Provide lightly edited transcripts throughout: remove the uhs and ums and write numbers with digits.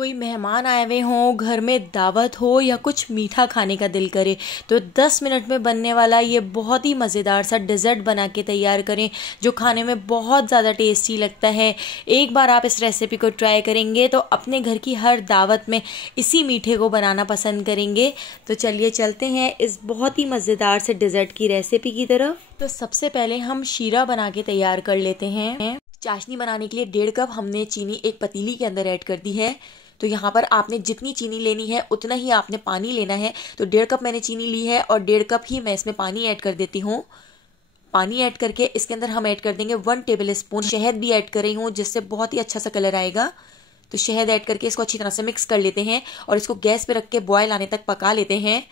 कोई मेहमान आए हुए हों, घर में दावत हो या कुछ मीठा खाने का दिल करे तो 10 मिनट में बनने वाला ये बहुत ही मज़ेदार सा डिज़र्ट बना के तैयार करें जो खाने में बहुत ज़्यादा टेस्टी लगता है। एक बार आप इस रेसिपी को ट्राई करेंगे तो अपने घर की हर दावत में इसी मीठे को बनाना पसंद करेंगे। तो चलिए चलते हैं इस बहुत ही मज़ेदार से डिज़र्ट की रेसिपी की तरफ। तो सबसे पहले हम शीरा बना के तैयार कर लेते हैं। चाशनी बनाने के लिए 1.5 कप हमने चीनी एक पतीली के अंदर ऐड कर दी है। तो यहाँ पर आपने जितनी चीनी लेनी है उतना ही आपने पानी लेना है। तो 1.5 कप मैंने चीनी ली है और 1.5 कप ही मैं इसमें पानी ऐड कर देती हूँ। पानी ऐड करके इसके अंदर हम ऐड कर देंगे 1 टेबल स्पून शहद भी ऐड कर रही हूँ जिससे बहुत ही अच्छा सा कलर आएगा। तो शहद ऐड करके इसको अच्छी तरह से मिक्स कर लेते हैं और इसको गैस पे रख के बॉयल आने तक पका लेते हैं।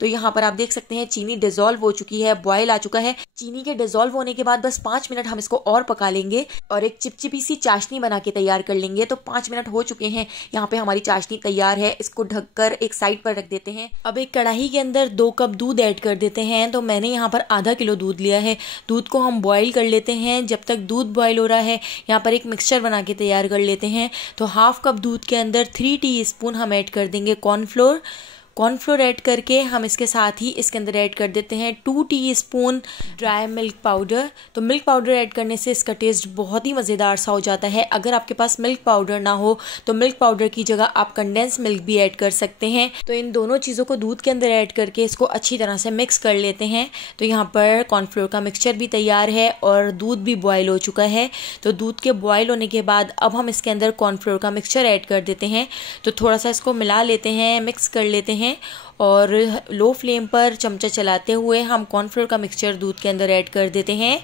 तो यहाँ पर आप देख सकते हैं चीनी डिजोल्व हो चुकी है, बॉयल आ चुका है। चीनी के डिजोल्व होने के बाद बस 5 मिनट हम इसको और पका लेंगे और एक चिपचिपी सी चाशनी बना के तैयार कर लेंगे। तो 5 मिनट हो चुके हैं, यहाँ पे हमारी चाशनी तैयार है। इसको ढककर एक साइड पर रख देते हैं। अब एक कढ़ाई के अंदर 2 कप दूध ऐड कर देते हैं। तो मैंने यहाँ पर आधा किलो दूध लिया है। दूध को हम बॉयल कर लेते हैं। जब तक दूध बॉयल हो रहा है यहाँ पर एक मिक्सचर बना के तैयार कर लेते हैं। तो हाफ कप दूध के अंदर 3 टीस्पून हम ऐड कर देंगे कॉर्नफ्लोर ऐड करके हम इसके साथ ही इसके अंदर ऐड कर देते हैं 2 टीस्पून ड्राई मिल्क पाउडर। तो मिल्क पाउडर ऐड करने से इसका टेस्ट बहुत ही मज़ेदार सा हो जाता है। अगर आपके पास मिल्क पाउडर ना हो तो मिल्क पाउडर की जगह आप कंडेंस मिल्क भी ऐड कर सकते हैं। तो इन दोनों चीज़ों को दूध के अंदर ऐड करके इसको अच्छी तरह से मिक्स कर लेते हैं। तो यहाँ पर कॉर्नफ्लोर का मिक्सचर भी तैयार है और दूध भी बॉयल हो चुका है। तो दूध के बॉयल होने के बाद अब हम इसके अंदर कॉर्नफ्लोर का मिक्सचर ऐड कर देते हैं। तो थोड़ा सा इसको मिला लेते हैं, मिक्स कर लेते हैं और लो फ्लेम पर चमचा चलाते हुए हम कॉर्नफ्लोर का मिक्सचर दूध के अंदर ऐड कर देते हैं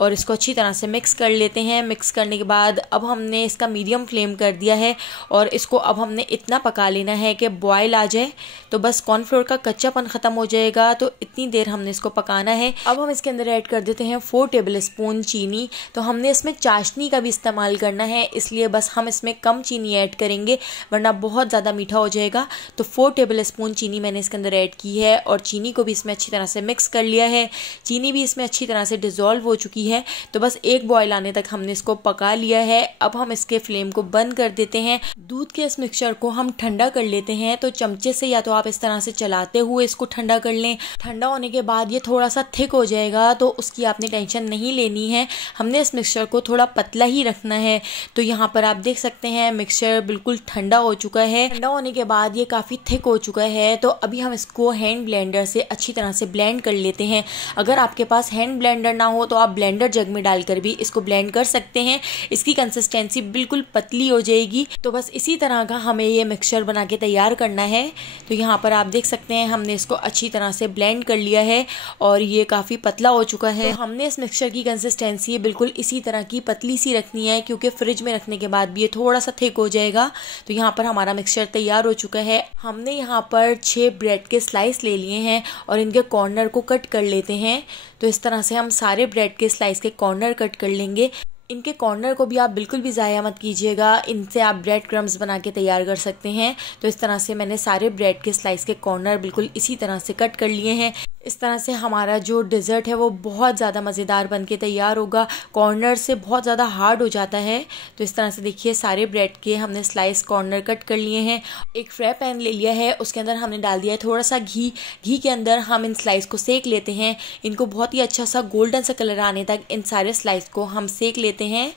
और इसको अच्छी तरह से मिक्स कर लेते हैं। मिक्स करने के बाद अब हमने इसका मीडियम फ्लेम कर दिया है और इसको अब हमने इतना पका लेना है कि बॉयल आ जाए। तो बस कॉर्नफ्लोर का कच्चापन ख़त्म हो जाएगा, तो इतनी देर हमने इसको पकाना है। अब हम इसके अंदर ऐड कर देते हैं 4 टेबल स्पून चीनी। तो हमने इसमें चाशनी का भी इस्तेमाल करना है, इसलिए बस हम इसमें कम चीनी ऐड करेंगे वरना बहुत ज़्यादा मीठा हो जाएगा। तो 4 टेबल स्पून चीनी मैंने इसके अंदर ऐड की है और चीनी को भी इसमें अच्छी तरह से मिक्स कर लिया है। चीनी भी इसमें अच्छी तरह से डिज़ोल्व हो चुकी है। तो बस एक बॉयल आने तक हमने इसको पका लिया है। अब हम इसके फ्लेम को बंद कर देते हैं। दूध के इस मिक्सचर को हम ठंडा कर लेते हैं। तो चमचे से या तो आप इस तरह से चलाते हुए इसको ठंडा कर लें। ठंडा होने के बाद ये थोड़ा सा थिक हो जाएगा, तो उसकी आपने टेंशन नहीं लेनी है। हमने इस मिक्सचर को थोड़ा पतला ही रखना है। तो यहाँ पर आप देख सकते हैं मिक्सचर बिल्कुल ठंडा हो चुका है। ठंडा होने के बाद ये काफ़ी थिक हो चुका है। तो अभी हम इसको हैंड ब्लेंडर से अच्छी तरह से ब्लेंड कर लेते हैं। अगर आपके पास हैंड ब्लेंडर ना हो तो आप ब्लेंडर जग में डालकर भी इसको ब्लेंड कर सकते हैं। इसकी कंसिस्टेंसी बिल्कुल पतली हो जाएगी। तो बस इसी तरह का हमें ये मिक्सचर बना के तैयार करना है। तो यहाँ पर आप देख सकते हैं हमने इसको अच्छी तरह से ब्लेंड कर लिया है और ये काफ़ी पतला हो चुका है। तो हमने इस मिक्सचर की कंसिस्टेंसी बिल्कुल इसी तरह की पतली सी रखनी है, क्योंकि फ्रिज में रखने के बाद भी ये थोड़ा सा थिक हो जाएगा। तो यहाँ पर हमारा मिक्सचर तैयार हो चुका है। हमने यहाँ पर 6 ब्रेड के स्लाइस ले लिए हैं और इनके कॉर्नर को कट कर लेते हैं। तो इस तरह से हम सारे ब्रेड के स्लाइस के कॉर्नर कट कर लेंगे। इनके कॉर्नर को भी आप बिल्कुल भी ज़ाया मत कीजिएगा, इनसे आप ब्रेड क्रम्स बना के तैयार कर सकते हैं। तो इस तरह से मैंने सारे ब्रेड के स्लाइस के कॉर्नर बिल्कुल इसी तरह से कट कर लिए हैं। इस तरह से हमारा जो डिज़र्ट है वो बहुत ज़्यादा मज़ेदार बन के तैयार होगा। कॉर्नर से बहुत ज़्यादा हार्ड हो जाता है। तो इस तरह से देखिए सारे ब्रेड के हमने स्लाइस कॉर्नर कट कर लिए हैं। एक फ्राई पैन ले लिया है, उसके अंदर हमने डाल दिया है थोड़ा सा घी। घी के अंदर हम इन स्लाइस को सेक लेते हैं। इनको बहुत ही अच्छा सा गोल्डन सा कलर आने तक इन सारे स्लाइस को हम सेक लेते हैं।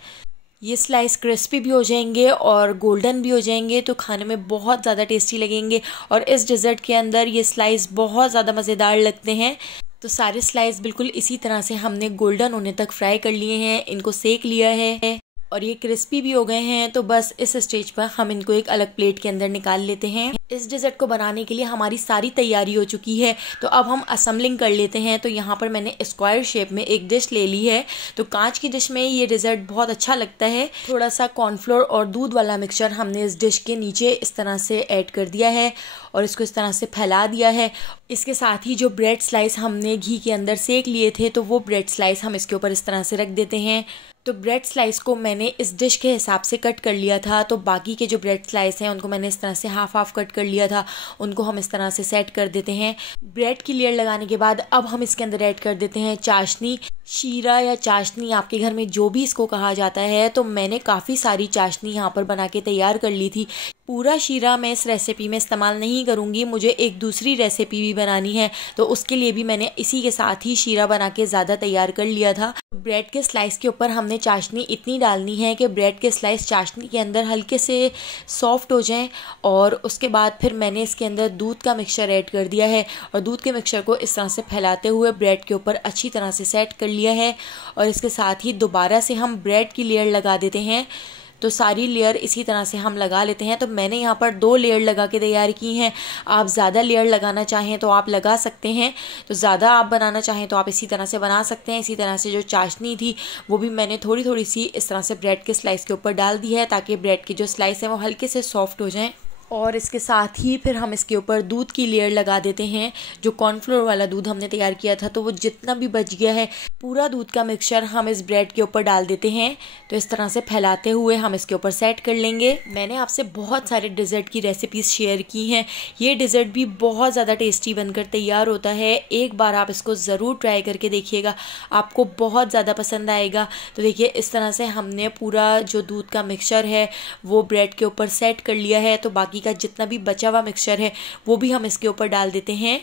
ये स्लाइस क्रिस्पी भी हो जाएंगे और गोल्डन भी हो जाएंगे, तो खाने में बहुत ज़्यादा टेस्टी लगेंगे और इस डिज़र्ट के अंदर ये स्लाइस बहुत ज़्यादा मज़ेदार लगते हैं। तो सारे स्लाइस बिल्कुल इसी तरह से हमने गोल्डन होने तक फ्राई कर लिए हैं, इनको सेक लिया है और ये क्रिस्पी भी हो गए हैं। तो बस इस स्टेज पर हम इनको एक अलग प्लेट के अंदर निकाल लेते हैं। इस डिज़र्ट को बनाने के लिए हमारी सारी तैयारी हो चुकी है। तो अब हम असेंबलिंग कर लेते हैं। तो यहाँ पर मैंने स्क्वायर शेप में एक डिश ले ली है। तो कांच की डिश में ये डिज़र्ट बहुत अच्छा लगता है। थोड़ा सा कॉर्नफ्लोर और दूध वाला मिक्सचर हमने इस डिश के नीचे इस तरह से ऐड कर दिया है और इसको इस तरह से फैला दिया है। इसके साथ ही जो ब्रेड स्लाइस हमने घी के अंदर सेक लिए थे, तो वो ब्रेड स्लाइस हम इसके ऊपर इस तरह से रख देते हैं। तो ब्रेड स्लाइस को मैंने इस डिश के हिसाब से कट कर लिया था। तो बाकी के जो ब्रेड स्लाइस हैं उनको मैंने इस तरह से हाफ हाफ कट कर लिया था, उनको हम इस तरह से सेट कर देते हैं। ब्रेड की लेयर लगाने के बाद अब हम इसके अंदर ऐड कर देते हैं चाशनी। शीरा या चाशनी आपके घर में जो भी इसको कहा जाता है। तो मैंने काफ़ी सारी चाशनी यहाँ पर बना के तैयार कर ली थी। पूरा शीरा मैं इस रेसिपी में इस्तेमाल नहीं करूँगी, मुझे एक दूसरी रेसिपी भी बनानी है, तो उसके लिए भी मैंने इसी के साथ ही शीरा बना के ज़्यादा तैयार कर लिया था। ब्रेड के स्लाइस के ऊपर हमने चाशनी इतनी डालनी है कि ब्रेड के स्लाइस चाशनी के अंदर हल्के से सॉफ्ट हो जाएं। और उसके बाद फिर मैंने इसके अंदर दूध का मिक्सचर ऐड कर दिया है और दूध के मिक्सचर को इस तरह से फैलाते हुए ब्रेड के ऊपर अच्छी तरह से सेट कर लिया है। और इसके साथ ही दोबारा से हम ब्रेड की लेयर लगा देते हैं। तो सारी लेयर इसी तरह से हम लगा लेते हैं। तो मैंने यहाँ पर 2 लेयर लगा के तैयार की हैं। आप ज़्यादा लेयर लगाना चाहें तो आप लगा सकते हैं, तो ज़्यादा आप बनाना चाहें तो आप इसी तरह से बना सकते हैं। इसी तरह से जो चाशनी थी वो भी मैंने थोड़ी थोड़ी सी इस तरह से ब्रेड के स्लाइस के ऊपर डाल दी है, ताकि ब्रेड के जो स्लाइस हैं वो हल्के से सॉफ्ट हो जाएँ। और इसके साथ ही फिर हम इसके ऊपर दूध की लेयर लगा देते हैं। जो कॉर्नफ्लोर वाला दूध हमने तैयार किया था, तो वो जितना भी बच गया है पूरा दूध का मिक्सचर हम इस ब्रेड के ऊपर डाल देते हैं। तो इस तरह से फैलाते हुए हम इसके ऊपर सेट कर लेंगे। मैंने आपसे बहुत सारे डिज़र्ट की रेसिपीज़ शेयर की हैं। ये डिज़र्ट भी बहुत ज़्यादा टेस्टी बनकर तैयार होता है। एक बार आप इसको ज़रूर ट्राई करके देखिएगा, आपको बहुत ज़्यादा पसंद आएगा। तो देखिए इस तरह से हमने पूरा जो दूध का मिक्सचर है वो ब्रेड के ऊपर सेट कर लिया है। तो बाकी का जितना भी बचा हुआ मिक्सचर है वो भी हम इसके ऊपर डाल देते हैं।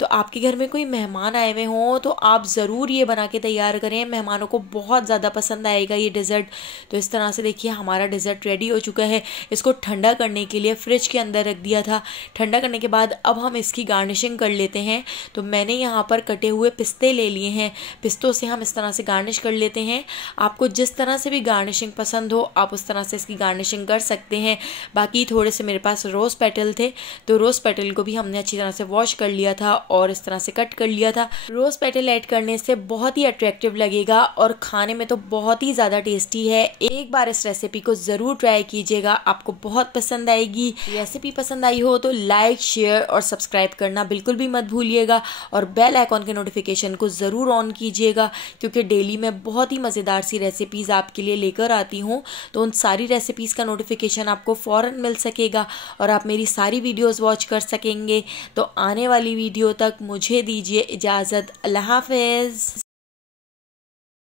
तो आपके घर में कोई मेहमान आए हुए हों तो आप ज़रूर ये बना के तैयार करें, मेहमानों को बहुत ज़्यादा पसंद आएगा ये डिज़र्ट। तो इस तरह से देखिए हमारा डिज़र्ट रेडी हो चुका है। इसको ठंडा करने के लिए फ्रिज के अंदर रख दिया था। ठंडा करने के बाद अब हम इसकी गार्निशिंग कर लेते हैं। तो मैंने यहाँ पर कटे हुए पिस्ते ले लिए हैं, पिस्तों से हम इस तरह से गार्निश कर लेते हैं। आपको जिस तरह से भी गार्निशिंग पसंद हो आप उस तरह से इसकी गार्निशिंग कर सकते हैं। बाकी थोड़े से मेरे पास रोज़ पेटल थे, तो रोज़ पेटल को भी हमने अच्छी तरह से वॉश कर लिया था और इस तरह से कट कर लिया था। रोज़ पेटल ऐड करने से बहुत ही अट्रैक्टिव लगेगा और खाने में तो बहुत ही ज़्यादा टेस्टी है। एक बार इस रेसिपी को ज़रूर ट्राई कीजिएगा, आपको बहुत पसंद आएगी। रेसिपी पसंद आई हो तो लाइक, शेयर और सब्सक्राइब करना बिल्कुल भी मत भूलिएगा और बेल आइकॉन के नोटिफिकेशन को ज़रूर ऑन कीजिएगा, क्योंकि डेली मैं बहुत ही मज़ेदार सी रेसिपीज़ आपके लिए लेकर आती हूँ। तो उन सारी रेसिपीज़ का नोटिफिकेशन आपको फ़ौरन मिल सकेगा और आप मेरी सारी वीडियोज़ वॉच कर सकेंगे। तो आने वाली वीडियो तक मुझे दीजिए इजाज़त। अल्लाह हाफ़िज़।